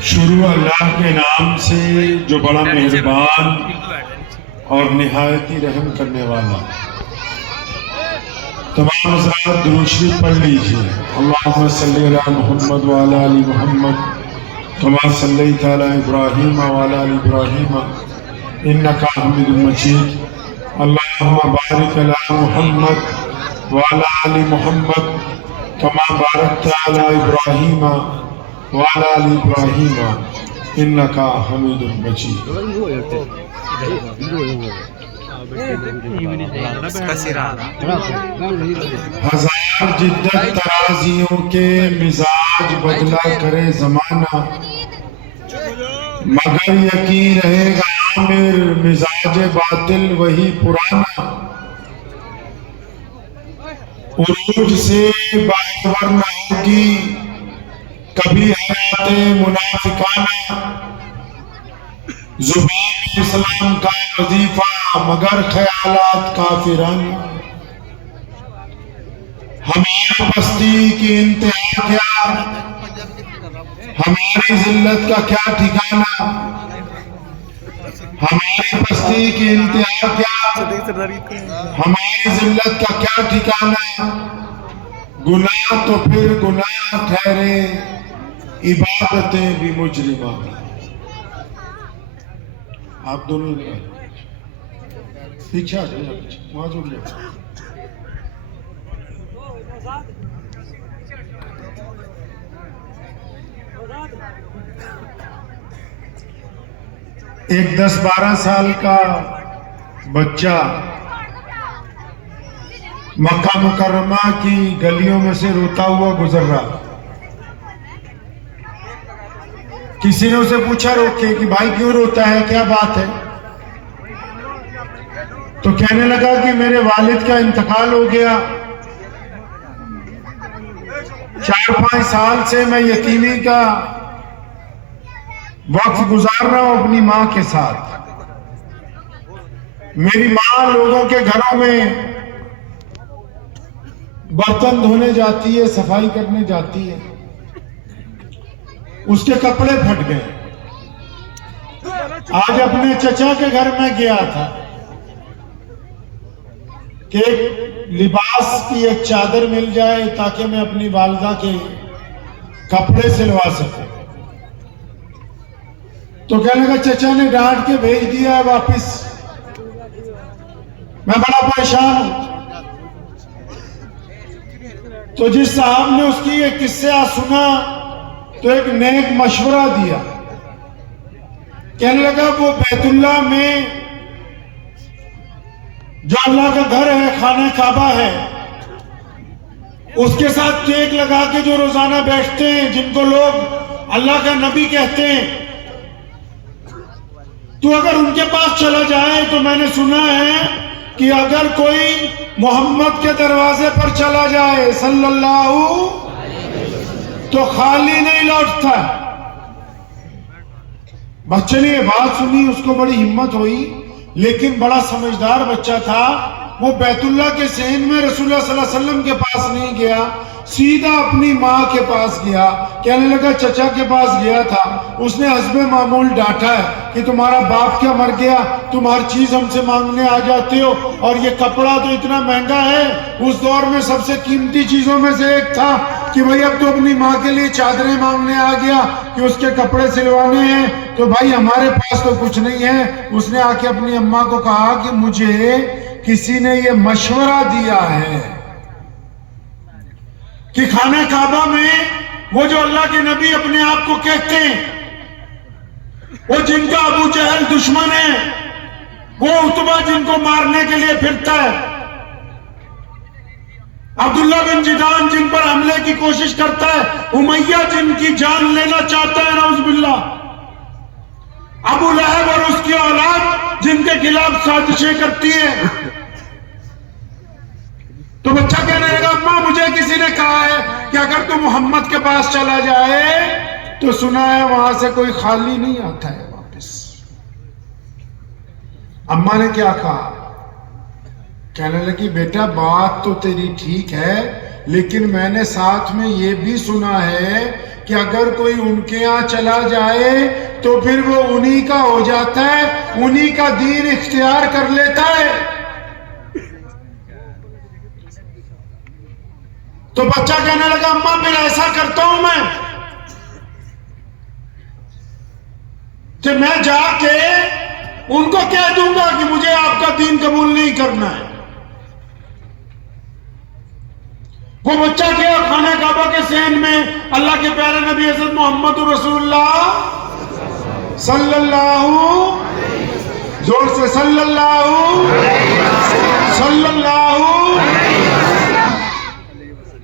شروع اللہ کے نام سے جو بڑا مہربان اور نہایت ہی رحم کرنے والا۔ تمام حضرات درود شریف پڑھ لیجیے۔ اللہم صلی علی محمد وعلی آل محمد کما صلیت علی ابراہیم وعلی آل ابراہیم انک حمید مجید۔ اللہم بارک علی محمد وعلی آل محمد کما بارکت علی ابراہیم وعلی آل ابراہیم انک حمید مجید۔ ہزار جدت ترازیوں کے مزاج بدلا کرے زمانہ، مگر یقین رہے گا عامر مزاج باطل وہی پرانا۔ عروج سے باخبر نہ ہوگی کبھی حیات منافقانہ، زبان اسلام کا وظیفہ مگر خیالات کافرانہ۔ ہماری پستی کی انتہا کیا، ہماری ذلت کا کیا ٹھکانہ، ہماری پستی کی انتہا کیا، ہماری ذلت کا کیا ٹھکانہ۔ گناہ تو پھر گناہ ٹھہرے، عبادتیں بھی مجرمہ۔ آپ دونوں پیچھے آ جائیں، وہاں جڑ جائیں۔ ایک 10-12 سال کا بچہ مکہ مکرمہ کی گلیوں میں سے روتا ہوا گزر رہا۔ کسی نے اسے پوچھا روک کے کہ بھائی کیوں روتا ہے، کیا بات ہے؟ تو کہنے لگا کہ میرے والد کا انتقال ہو گیا، 4-5 سال سے میں یتیمی کا وقت گزار رہا ہوں اپنی ماں کے ساتھ۔ میری ماں لوگوں کے گھروں میں برتن دھونے جاتی ہے، صفائی کرنے جاتی ہے، اس کے کپڑے پھٹ گئے۔ آج اپنے چچا کے گھر میں گیا تھا کہ لباس کی ایک چادر مل جائے تاکہ میں اپنی والدہ کے کپڑے سلوا سکوں۔ تو کہنے لگا چچا نے ڈانٹ کے بھیج دیا ہے واپس، میں بڑا پریشان ہوں۔ تو جس صاحب نے اس کی یہ قصہ سنا تو ایک نیک مشورہ دیا، کہنے لگا وہ بیت اللہ میں جو اللہ کا گھر ہے، خانہ کعبہ ہے، اس کے ساتھ ٹیک لگا کے جو روزانہ بیٹھتے ہیں، جن کو لوگ اللہ کا نبی کہتے ہیں، تو اگر ان کے پاس چلا جائے تو میں نے سنا ہے کہ اگر کوئی محمد کے دروازے پر چلا جائے صلی اللہ تو خالی نہیں لوٹتا۔ بچے نے یہ بات سنی، اس کو بڑی ہمت ہوئی، لیکن بڑا سمجھدار بچہ تھا۔ وہ بیت اللہ کے صحن میں رسول اللہ صلی اللہ علیہ وسلم کے پاس نہیں گیا، سیدھا اپنی ماں کے پاس گیا۔ کہنے لگا چچا کے پاس گیا تھا، اس نے حسب معمول ڈانٹا ہے کہ تمہارا باپ کیا مر گیا، تم ہر چیز ہم سے مانگنے آ جاتے ہو، اور یہ کپڑا تو اتنا مہنگا ہے۔ اس دور میں سب سے قیمتی چیزوں میں سے ایک تھا کہ بھئی اب تو اپنی ماں کے لیے چادریں مانگنے آ گیا کہ اس کے کپڑے سلوانے ہیں، تو بھائی ہمارے پاس تو کچھ نہیں ہے۔ اس نے آ کے اپنی اماں کو کہا کہ مجھے کسی نے یہ مشورہ دیا ہے کہ خانہ کعبہ میں وہ جو اللہ کے نبی اپنے آپ کو کہتے ہیں، وہ جن کا ابو جہل دشمن ہے، وہ عتبہ جن کو مارنے کے لیے پھرتا ہے، عبداللہ بن جدعان جن پر حملے کی کوشش کرتا ہے، امیہ جن کی جان لینا چاہتا ہے نعوذ باللہ، ابو لہب اور اس کی اولاد جن کے خلاف سازشیں کرتی ہے۔ تو بچہ کہنے لگا اماں مجھے کسی نے کہا ہے کہ اگر تو محمد کے پاس چلا جائے تو سنا ہے وہاں سے کوئی خالی نہیں آتا ہے واپس۔ اماں نے کیا کہا؟ کہنے لگی بیٹا بات تو تیری ٹھیک ہے، لیکن میں نے ساتھ میں یہ بھی سنا ہے کہ اگر کوئی ان کے یہاں چلا جائے تو پھر وہ انہی کا ہو جاتا ہے، انہی کا دین اختیار کر لیتا ہے۔ تو بچہ کہنے لگا اماں پھر ایسا کرتا ہوں میں کہ میں جا کے ان کو کہہ دوں گا کہ مجھے آپ کا دین قبول نہیں کرنا ہے۔ وہ بچہ گیا خانہ کعبہ کے صحن میں، اللہ کے پیارے نبی حضرت محمد رسول اللہ صلی اللہ، زور سے صلی اللہ،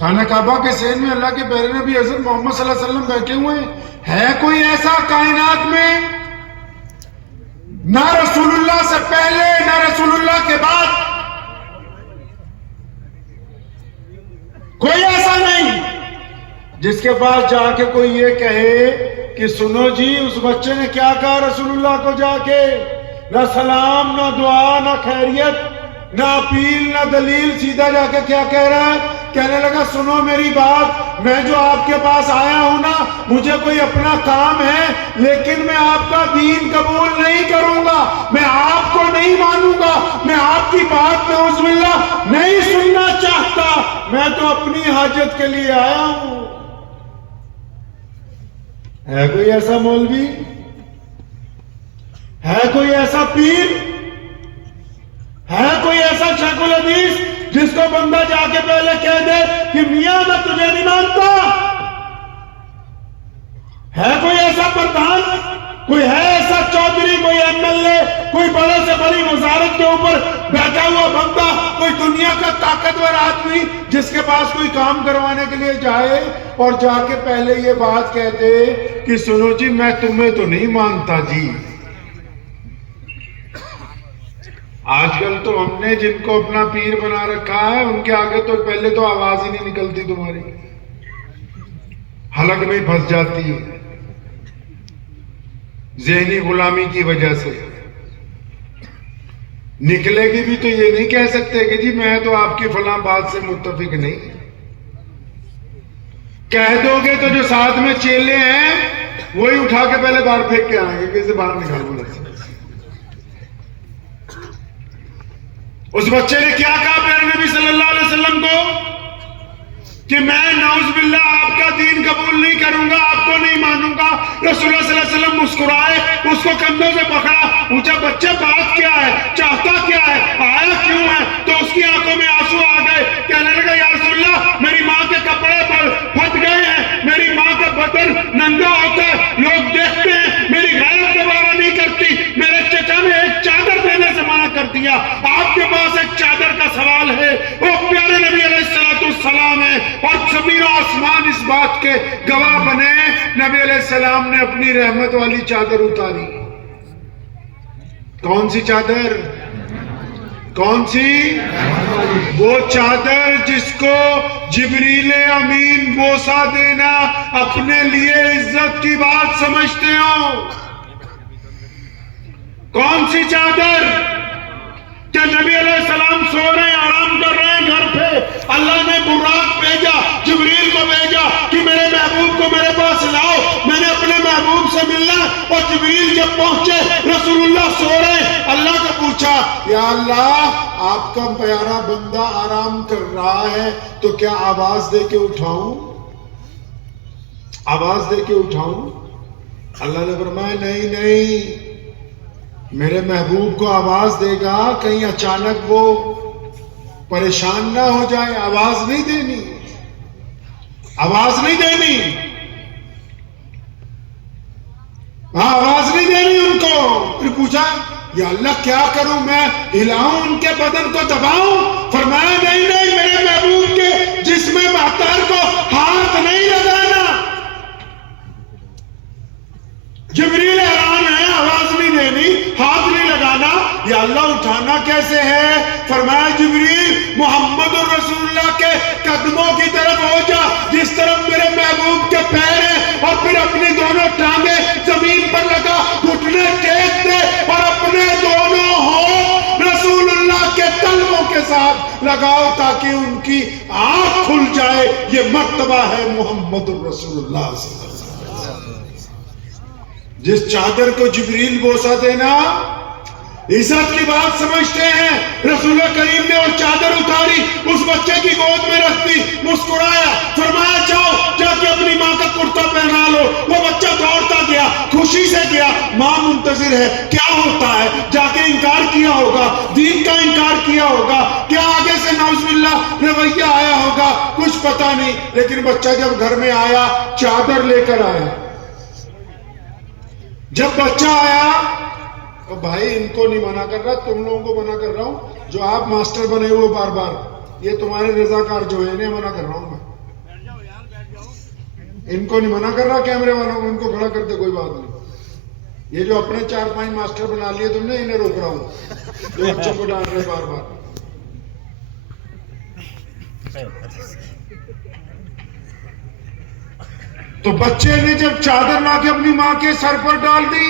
خانہ کعبہ کے صحن میں اللہ کے پیارے نبی حضرت محمد صلی اللہ علیہ وسلم بیٹھے ہوئے ہیں۔ ہے کوئی ایسا کائنات میں، نہ رسول اللہ سے پہلے نہ رسول اللہ کے بعد، کوئی ایسا نہیں جس کے پاس جا کے کوئی یہ کہے کہ سنو جی اس بچے نے کیا کہا رسول اللہ کو جا کے، نہ سلام نہ دعا نہ خیریت نہ اپیل نہ دلیل، سیدھا جا کے کیا کہہ رہا ہے؟ کہنے لگا سنو میری بات، میں جو آپ کے پاس آیا ہوں نا، مجھے کوئی اپنا کام ہے، لیکن میں آپ کا دین قبول نہیں کروں گا، میں آپ کو نہیں مانوں گا، میں آپ کی بات نعوذ باللہ نہیں سننا چاہتا، میں تو اپنی حاجت کے لیے آیا ہوں۔ ہے کوئی ایسا مولوی؟ ہے کوئی ایسا پیر؟ ہے کوئی ایسا شیخ الحدیث جس کو بندہ جا کے پہلے کہہ دے کہ میاں میں تجھے نہیں مانتا؟ ہے کوئی ایسا پردھان؟ کوئی ہے ایسا چودھری، کوئی ایم ایل اے، کوئی بڑے سے بڑی وزارت کے اوپر بیٹھا ہوا بندہ، کوئی دنیا کا طاقتور آدمی جس کے پاس کوئی کام کروانے کے لیے جائے اور جا کے پہلے یہ بات کہہ دے کہ سنو جی میں تمہیں تو نہیں مانتا جی؟ آج کل تو ہم نے جن کو اپنا پیر بنا رکھا ہے ان کے آگے تو پہلے تو آواز ہی نہیں نکلتی تمہاری، حلق میں پھنس جاتی ہے ذہنی غلامی کی وجہ سے۔ نکلے گی بھی تو یہ نہیں کہہ سکتے کہ جی میں تو آپ کی فلاں بات سے متفق نہیں۔ کہہ دو گے تو جو ساتھ میں چیلے ہیں وہی اٹھا کے پہلے باہر پھینک کے آئیں گے کہ اسے باہر نکالو۔ اس بچے نے کیا کہا پیارے نبی صلی اللہ علیہ وسلم کو کہ میں نعوذ باللہ آپ کا دین قبول نہیں کروں گا، آپ کو نہیں مانوں گا۔ رسول اللہ صلی اللہ علیہ وسلم مسکرائے، اس کو کندھوں سے پکڑا، پوچھا بچے بات کیا ہے، چاہتا کیا ہے، آیا کیوں ہے؟ تو اس کی آنکھوں میں آنسو آ گئے، کہنے لگا یا رسول اللہ میری ماں کے کپڑے پھٹ گئے ہیں، میری ماں کا بدن ننگا ہوتا ہے، لوگ دیکھتے ہیں، میری غیرت دوبارہ نہیں کرتی، میرے چچا نے ایک چادر دینے سے منع کر دیا، آپ کے پاس ایک چادر کا سوال ہے۔ وہ پیارے نبی علیہ السلام ہے اور زمین و آسمان اس بات کے گواہ بنے، نبی علیہ السلام نے اپنی رحمت والی چادر اتاری۔ کون سی چادر؟ کون سی؟ وہ چادر جس کو جبریل امین بوسہ دینا اپنے لیے عزت کی بات سمجھتے ہو۔ کون سی چادر؟ کہ نبی علیہ السلام سو رہے ہیں، آرام کر رہے ہیں گھر پہ، اللہ نے براق بھیجا، جبریل کو بھیجا کہ میرے محبوب کو میرے پاس لاؤ، میں نے اپنے محبوب سے ملنا۔ اور جبریل جب پہنچے رسول اللہ سو رہے ہیں، اللہ کو پوچھا یا اللہ آپ کا پیارا بندہ آرام کر رہا ہے تو کیا آواز دے کے اٹھاؤں؟ آواز دے کے اٹھاؤں؟ اللہ نے فرمایا نہیں نہیں، میرے محبوب کو آواز دے گا کہیں اچانک وہ پریشان نہ ہو جائے، آواز نہیں دینی، آواز نہیں دینی، آواز نہیں دینی ان کو۔ پھر پوچھا یا اللہ کیا کروں، میں ہلاؤں ان کے بدن کو دباؤں؟ فرمایا نہیں نہیں، میرے محبوب کے جسم مہتر کو ہاتھ نہیں لگانا۔ جبریل حیران ہے، آواز نہیں دینی، ہاتھ نہیں لگانا، یا اللہ اٹھانا کیسے ہے؟ فرمایا جبریل محمد رسول اللہ کے قدموں کی طرف ہو جا جس طرف میرے محبوب کے پیر ہیں، اور پھر اپنی دونوں ٹانگیں زمین پر لگا، گھٹنے ٹیک دے اور اپنے دونوں ہاتھ رسول اللہ کے تلووں کے ساتھ لگاؤ تاکہ ان کی آنکھ کھل جائے. یہ مرتبہ ہے محمد الرسول اللہ صلی اللہ علیہ وسلم. جس چادر کو جبریل بوسہ دینا عزت کی بات سمجھتے ہیں. رسول کریم نے وہ چادر اتاری, اس بچے کی گود میں رکھ دی, مسکرایا, فرمایا جاؤ جا کے اپنی ماں کا کرتا پہنا لو. وہ بچہ دوڑتا گیا, خوشی سے گیا, ماں منتظر ہے کیا ہوتا ہے. جا کے انکار کیا ہوگا, دین کا انکار کیا ہوگا, کیا آگے سے نعوذ باللہ رویہ آیا ہوگا, کچھ پتا نہیں. لیکن بچہ جب گھر میں آیا چادر لے کر آیا. جب بچہ آیا تو بھائی ان کو نہیں منع کر رہا, تم لوگوں کو منع کر رہا ہوں جو آپ ماسٹر بنے ہوئے بار بار, یہ تمہارے رضاکار جو ہیں انہیں منع کر رہا ہوں میں. ان کو نہیں منع کر رہا, کیمرے والوں کو ان کو کھڑا کرتے کوئی بات نہیں. یہ جو اپنے 4-5 ماسٹر بنا لیے تم نے, انہیں روک رہا ہوں جو بچوں کو ڈال رہے بار بار. تو بچے نے جب چادر لا کے اپنی ماں کے سر پر ڈال دی,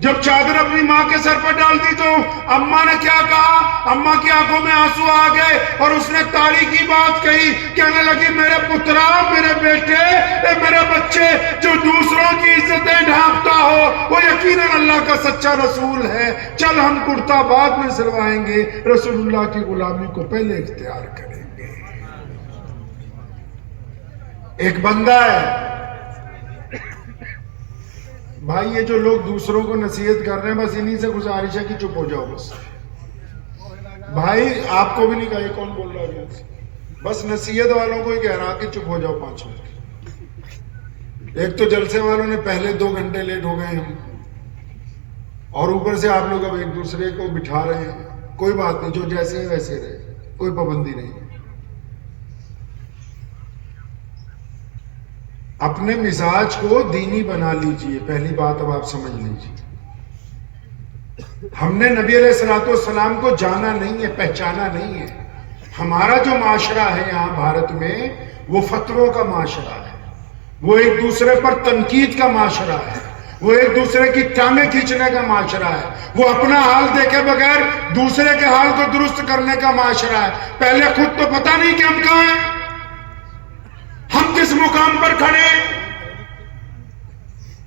جب چادر اپنی ماں کے سر پر ڈال دی تو اماں نے کیا کہا, اماں کی آنکھوں میں آنسو آ گئے اور اس نے تاریخی بات کہی. کہنے لگی میرے پترا, میرے بیٹے, میرے بچے جو دوسروں کی عزتیں ڈھانپتا ہو وہ یقیناً اللہ کا سچا رسول ہے. چل ہم کرتا بعد میں سلوائیں گے, رسول اللہ کی غلامی کو پہلے اختیار کریں گے. ایک بندہ ہے بھائی, یہ جو لوگ دوسروں کو نصیحت کر رہے ہیں بس انہی سے گزارش ہے کہ چپ ہو جاؤ. بس بھائی آپ کو بھی نہیں کہا, یہ کون بول رہا ہے, بس نصیحت والوں کو ہی کہہ رہا کہ چپ ہو جاؤ 5 منٹ. ایک تو جلسے والوں نے پہلے 2 گھنٹے لیٹ ہو گئے ہم, اور اوپر سے آپ لوگ اب ایک دوسرے کو بٹھا رہے ہیں. کوئی بات نہیں, جو جیسے ہیں ویسے رہے, کوئی پابندی نہیں. اپنے مزاج کو دینی بنا لیجئے, پہلی بات اب آپ سمجھ لیجئے. ہم نے نبی علیہ السلام کو جانا نہیں ہے, پہچانا نہیں ہے. ہمارا جو معاشرہ ہے یہاں بھارت میں وہ فتووں کا معاشرہ ہے, وہ ایک دوسرے پر تنقید کا معاشرہ ہے, وہ ایک دوسرے کی ٹانگیں کھینچنے کا معاشرہ ہے, وہ اپنا حال دیکھے بغیر دوسرے کے حال کو درست کرنے کا معاشرہ ہے. پہلے خود تو پتہ نہیں کہ ہم کہاں ہیں, ہم کس مقام پر کھڑے ہیں.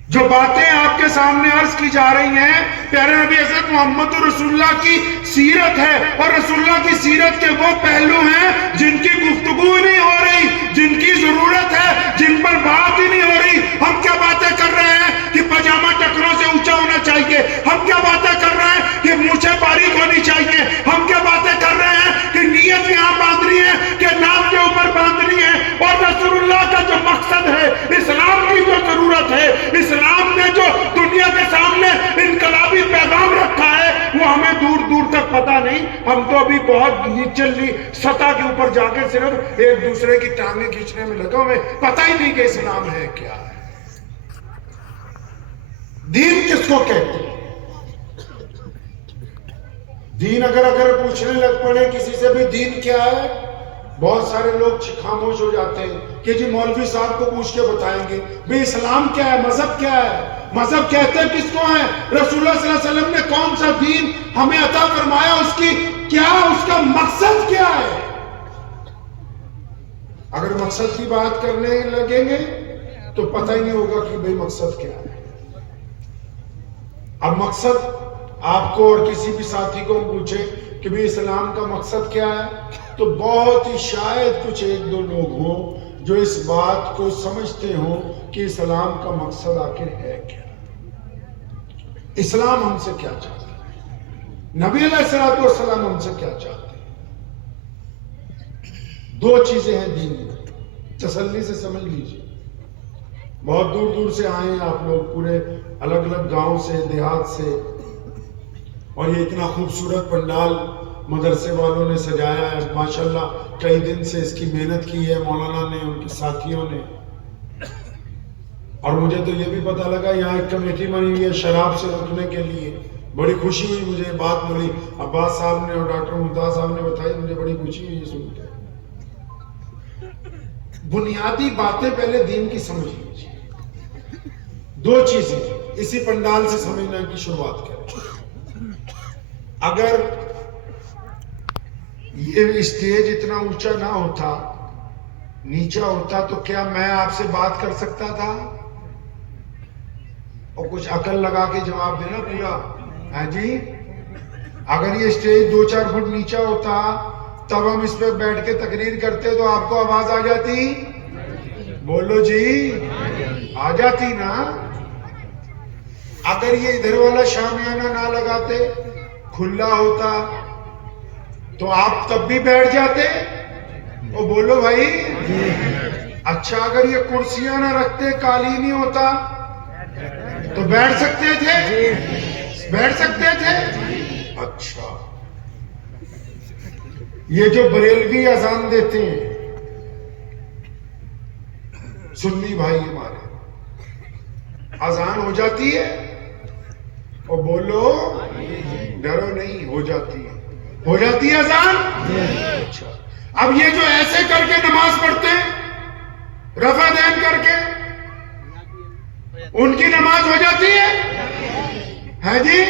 جو باتیں آپ کے سامنے عرض کی جا رہی ہیں پیارے نبی حضرت محمد رسول اللہ کی سیرت ہے, اور رسول اللہ کی سیرت کے وہ پہلو ہیں جن کی گفتگو نہیں ہو رہی, جن کی ضرورت ہے, جن پر بات ہی نہیں ہو رہی. ہم کیا باتیں کر رہے ہیں کہ پاجامہ ٹکنوں سے اونچا ہونا چاہیے, ہم کیا باتیں کر رہے ہیں کہ مونچھیں باریک ہونی چاہیے, ہم کیا باتیں کر رہے ہیں کہ نیت یہاں باندھنی ہے کہ نام کے اوپر باندھنی ہے. اور رسول اللہ کا جو مقصد ہے, اسلام کی جو ضرورت ہے, اسلام نے جو دنیا کے سامنے انقلابی پیغام رکھا ہے وہ ہمیں دور دور تک پتہ نہیں. ہم تو ابھی بہت نیچلی سطح کے اوپر جا کے صرف ایک دوسرے کی ٹانگیں کھینچنے میں لگے ہوئے, پتہ ہی نہیں کہ اسلام ہے کیا ہے, دین کس کو کہتے ہیں. دین اگر پوچھنے لگ پڑے کسی سے بھی دین کیا ہے, بہت سارے لوگ خاموش ہو جاتے ہیں کہ جی مولوی صاحب کو پوچھ کے بتائیں گے. بھئی اسلام کیا ہے, مذہب کیا ہے, مذہب کہتے ہیں کس کو ہے, رسول اللہ صلی اللہ علیہ وسلم نے کون سا دین ہمیں عطا فرمایا, اس کی کیا, اس کا مقصد کیا ہے. اگر مقصد کی بات کرنے لگیں گے تو پتہ ہی نہیں ہوگا کہ بھئی مقصد کیا ہے. اب مقصد آپ کو اور کسی بھی ساتھی کو پوچھے کہ بھئی اسلام کا مقصد کیا ہے, تو بہت ہی شاید کچھ 1-2 لوگ ہوں جو اس بات کو سمجھتے ہوں کہ اسلام کا مقصد آخر ہے کیا, اسلام ہم سے کیا چاہتا ہے, نبی علیہ السلام ہم سے کیا چاہتے ہیں. 2 چیزیں ہیں دین میں, تسلی سے سمجھ لیجئے. بہت دور دور سے آئے ہیں آپ لوگ, پورے الگ الگ گاؤں سے, دیہات سے, اور یہ اتنا خوبصورت پنڈال مدرسے والوں نے سجایا ہے. ماشاءاللہ کئی دن سے اس کی محنت کی ہے مولانا نے, ان کے ساتھیوں نے. اور مجھے تو یہ بھی پتہ لگا یہاں ایک کمیٹی بنی ہوئی ہے شراب سے رکنے کے لیے. بڑی خوشی ہوئی مجھے, بات ملی عباس صاحب نے اور ڈاکٹر ممتاز صاحب نے بتائی, مجھے بڑی خوشی ہوئی یہ سن کے. بنیادی باتیں پہلے دین کی سمجھ لیجیے. 2 چیزیں اسی پنڈال سے سمجھنے کی شروعات کریں. اگر یہ اسٹیج اتنا اونچا نہ ہوتا، نیچا ہوتا تو کیا میں آپ سے بات کر سکتا تھا؟ اور کچھ عقل لگا کے جواب دینا پورا. ہاں جی، اگر یہ اسٹیج 2-4 فٹ نیچا ہوتا تب ہم اس پہ بیٹھ کے تقریر کرتے تو آپ کو آواز آ جاتی؟ بولو جی، آ جاتی نا. اگر یہ ادھر والا شامیانہ نہ لگاتے، کھلا ہوتا، تو آپ تب بھی بیٹھ جاتے؟ او بولو بھائی. اچھا، اگر یہ کرسیاں نہ رکھتے، قالین ہی ہوتا تو بیٹھ سکتے تھے؟ بیٹھ سکتے تھے؟ اچھا، یہ جو بریلوی اذان دیتے ہیں سنی بھائی ہمارے، اذان ہو جاتی ہے؟ اور بولو، ڈرو نہیں، ہو جاتی ہے. ہو جاتی ہے اذان؟ اچھا، اب یہ جو ایسے کر کے نماز پڑھتے ہیں، رفع دین کر کے، ان کی نماز ہو جاتی ہے؟ جی،